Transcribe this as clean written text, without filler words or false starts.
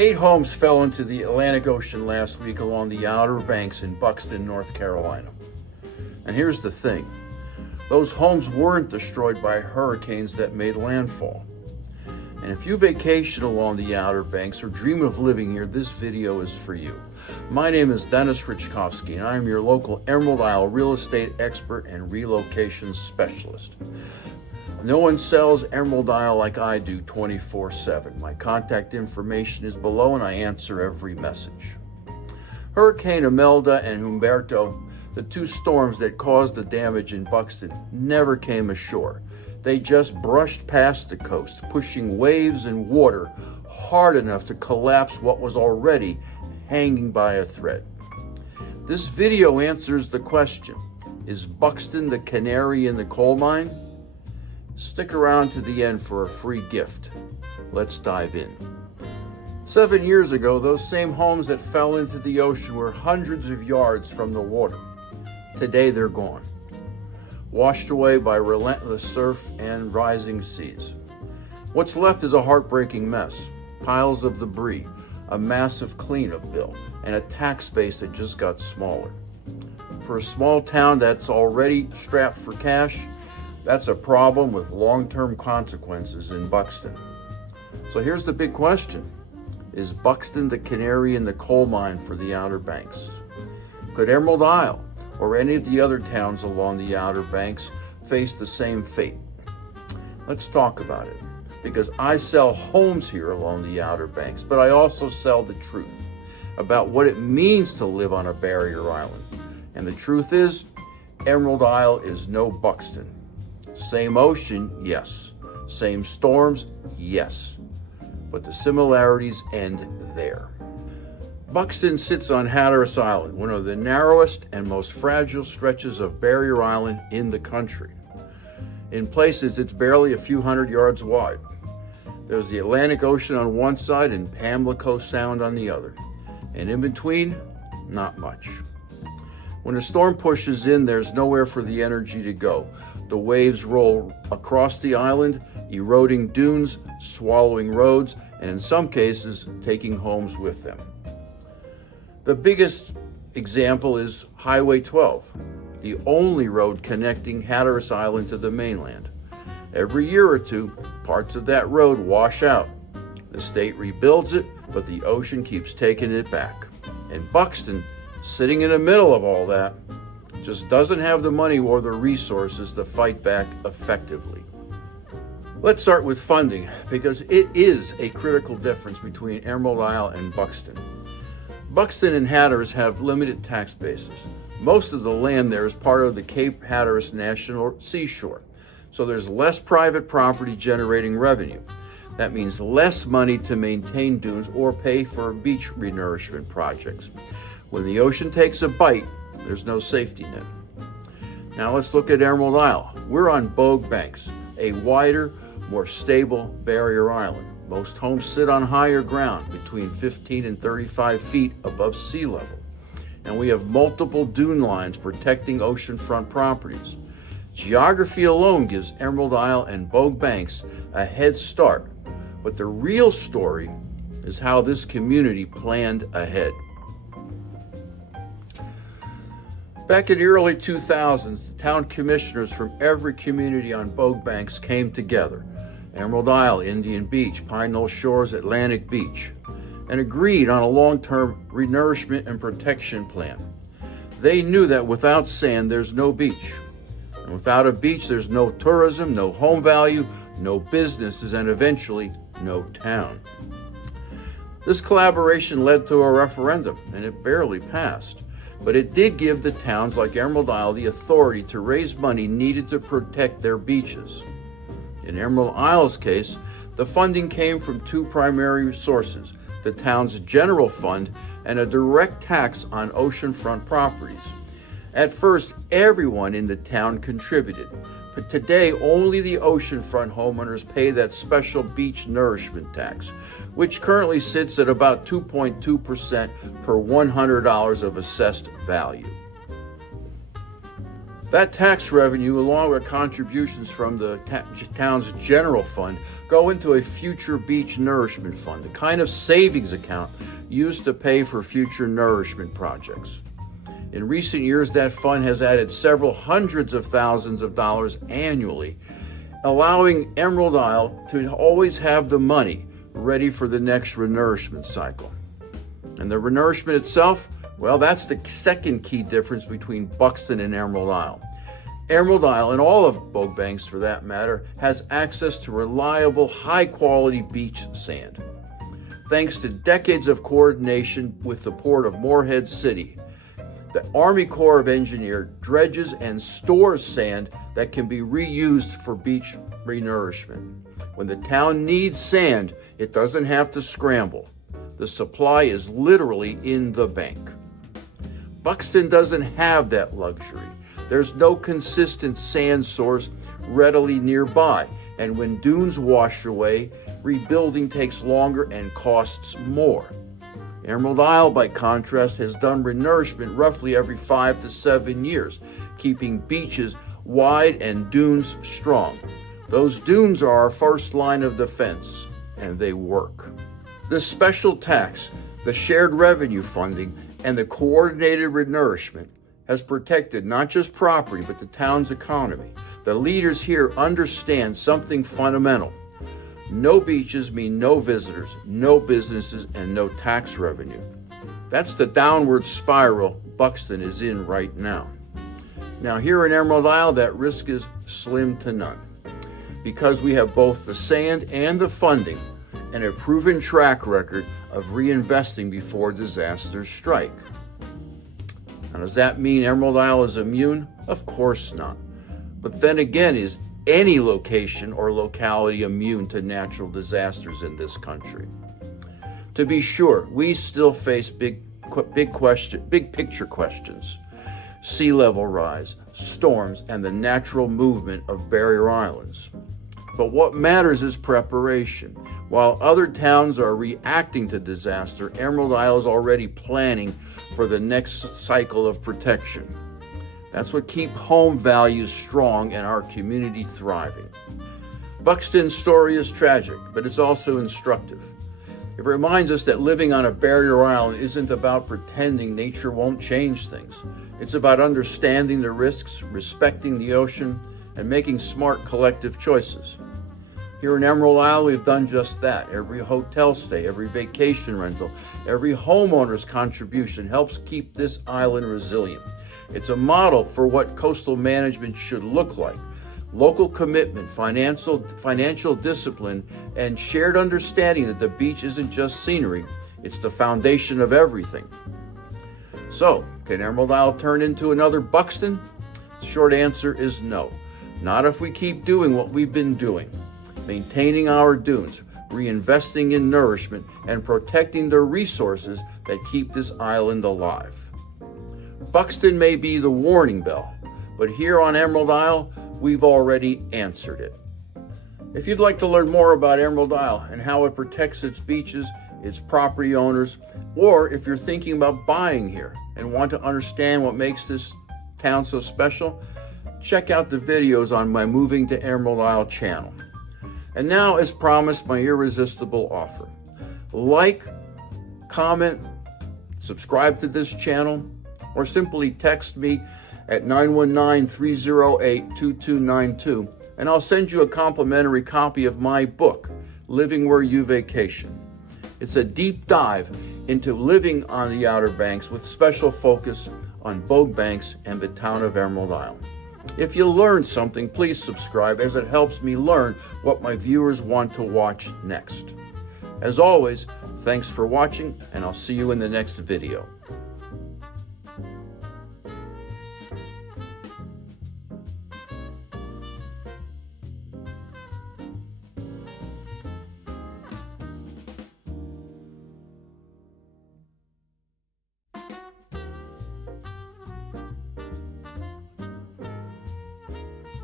8 homes fell into the Atlantic Ocean last week along the Outer Banks in Buxton, North Carolina. And here's the thing. Those homes weren't destroyed by hurricanes that made landfall. And if you vacation along the Outer Banks or dream of living here, this video is for you. My name is Dennis Richkovsky, and I am your local Emerald Isle real estate expert and relocation specialist. No one sells Emerald Isle like I do 24/7. My contact information is below and I answer every message. Hurricane Imelda and Humberto, the 2 storms that caused the damage in Buxton, never came ashore. They just brushed past the coast, pushing waves and water hard enough to collapse what was already hanging by a thread. This video answers the question, is Buxton the canary in the coal mine? Stick around to the end for a free gift. Let's dive in. 7 years ago, those same homes that fell into the ocean were hundreds of yards from the water. Today they're gone, washed away by relentless surf and rising seas. What's left is a heartbreaking mess, piles of debris, a massive cleanup bill, and a tax base that just got smaller. For a small town that's already strapped for cash, that's a problem with long-term consequences in Buxton. So here's the big question. Is Buxton the canary in the coal mine for the Outer Banks? Could Emerald Isle or any of the other towns along the Outer Banks face the same fate? Let's talk about it, because I sell homes here along the Outer Banks, but I also sell the truth about what it means to live on a barrier island. And the truth is, Emerald Isle is no Buxton. Same ocean, yes. Same storms, yes. But the similarities end there. Buxton sits on Hatteras Island, one of the narrowest and most fragile stretches of barrier island in the country. In places, it's barely a few hundred yards wide. There's the Atlantic Ocean on one side and Pamlico Sound on the other. And in between, not much. When a storm pushes in, there's nowhere for the energy to go. The waves roll across the island, eroding dunes, swallowing roads, and in some cases, taking homes with them. The biggest example is Highway 12, the only road connecting Hatteras Island to the mainland. Every year or two, parts of that road wash out. The state rebuilds it, but the ocean keeps taking it back. And Buxton, sitting in the middle of all that, just doesn't have the money or the resources to fight back effectively. Let's start with funding, because it is a critical difference between Emerald Isle and Buxton. Buxton and Hatteras have limited tax bases. Most of the land there is part of the Cape Hatteras National Seashore, so there's less private property generating revenue. That means less money to maintain dunes or pay for beach renourishment projects. When the ocean takes a bite, there's no safety net. Now let's look at Emerald Isle. We're on Bogue Banks, a wider, more stable barrier island. Most homes sit on higher ground, between 15 and 35 feet above sea level. And we have multiple dune lines protecting oceanfront properties. Geography alone gives Emerald Isle and Bogue Banks a head start. But the real story is how this community planned ahead. Back in the early 2000s, the town commissioners from every community on Bogue Banks came together. Emerald Isle, Indian Beach, Pine Knoll Shores, Atlantic Beach, and agreed on a long-term renourishment and protection plan. They knew that without sand, there's no beach. And without a beach, there's no tourism, no home value, no businesses, and eventually, no town. This collaboration led to a referendum, and it barely passed. But it did give the towns like Emerald Isle the authority to raise money needed to protect their beaches. In Emerald Isle's case, the funding came from 2 primary sources, the town's general fund and a direct tax on oceanfront properties. At first, everyone in the town contributed, but today only the oceanfront homeowners pay that special Beach Nourishment Tax, which currently sits at about 2.2% per $100 of assessed value. That tax revenue, along with contributions from the town's general fund, go into a future beach nourishment fund, a kind of savings account used to pay for future nourishment projects. In recent years, that fund has added several hundreds of thousands of dollars annually, allowing Emerald Isle to always have the money ready for the next renourishment cycle. And the renourishment itself, well, that's the second key difference between Buxton and Emerald Isle. Emerald Isle, and all of Bogue Banks for that matter, has access to reliable, high-quality beach sand. Thanks to decades of coordination with the Port of Morehead City, the Army Corps of Engineers dredges and stores sand that can be reused for beach renourishment. When the town needs sand, it doesn't have to scramble. The supply is literally in the bank. Buxton doesn't have that luxury. There's no consistent sand source readily nearby, and when dunes wash away, rebuilding takes longer and costs more. Emerald Isle, by contrast, has done renourishment roughly every 5 to 7 years, keeping beaches wide and dunes strong. Those dunes are our first line of defense, and they work. The special tax, the shared revenue funding, and the coordinated renourishment has protected not just property, but the town's economy. The leaders here understand something fundamental. No beaches mean no visitors, no businesses, and no tax revenue. That's the downward spiral Buxton is in right now. Now here in Emerald Isle, that risk is slim to none, because we have both the sand and the funding and a proven track record of reinvesting before disasters strike. Now, does that mean Emerald Isle is immune? Of course not. But then again, is any location or locality immune to natural disasters in this country? To be sure, we still face big picture questions. Sea level rise, storms, and the natural movement of barrier islands. But what matters is preparation. While other towns are reacting to disaster, Emerald Isle is already planning for the next cycle of protection. That's what keeps home values strong and our community thriving. Buxton's story is tragic, but it's also instructive. It reminds us that living on a barrier island isn't about pretending nature won't change things. It's about understanding the risks, respecting the ocean, and making smart collective choices. Here in Emerald Isle, we've done just that. Every hotel stay, every vacation rental, every homeowner's contribution helps keep this island resilient. It's a model for what coastal management should look like. Local commitment, financial discipline, and shared understanding that the beach isn't just scenery, it's the foundation of everything. So, can Emerald Isle turn into another Buxton? The short answer is no. Not if we keep doing what we've been doing. Maintaining our dunes, reinvesting in nourishment, and protecting the resources that keep this island alive. Buxton may be the warning bell, but here on Emerald Isle, we've already answered it. If you'd like to learn more about Emerald Isle and how it protects its beaches, its property owners, or if you're thinking about buying here and want to understand what makes this town so special, check out the videos on my Moving to Emerald Isle channel. And now, as promised, my irresistible offer. Like, comment, subscribe to this channel, or simply text me at 919-308-2292, and I'll send you a complimentary copy of my book, Living Where You Vacation. It's a deep dive into living on the Outer Banks with special focus on Bogue Banks and the town of Emerald Isle. If you learned something, please subscribe, as it helps me learn what my viewers want to watch next. As always, thanks for watching, and I'll see you in the next video.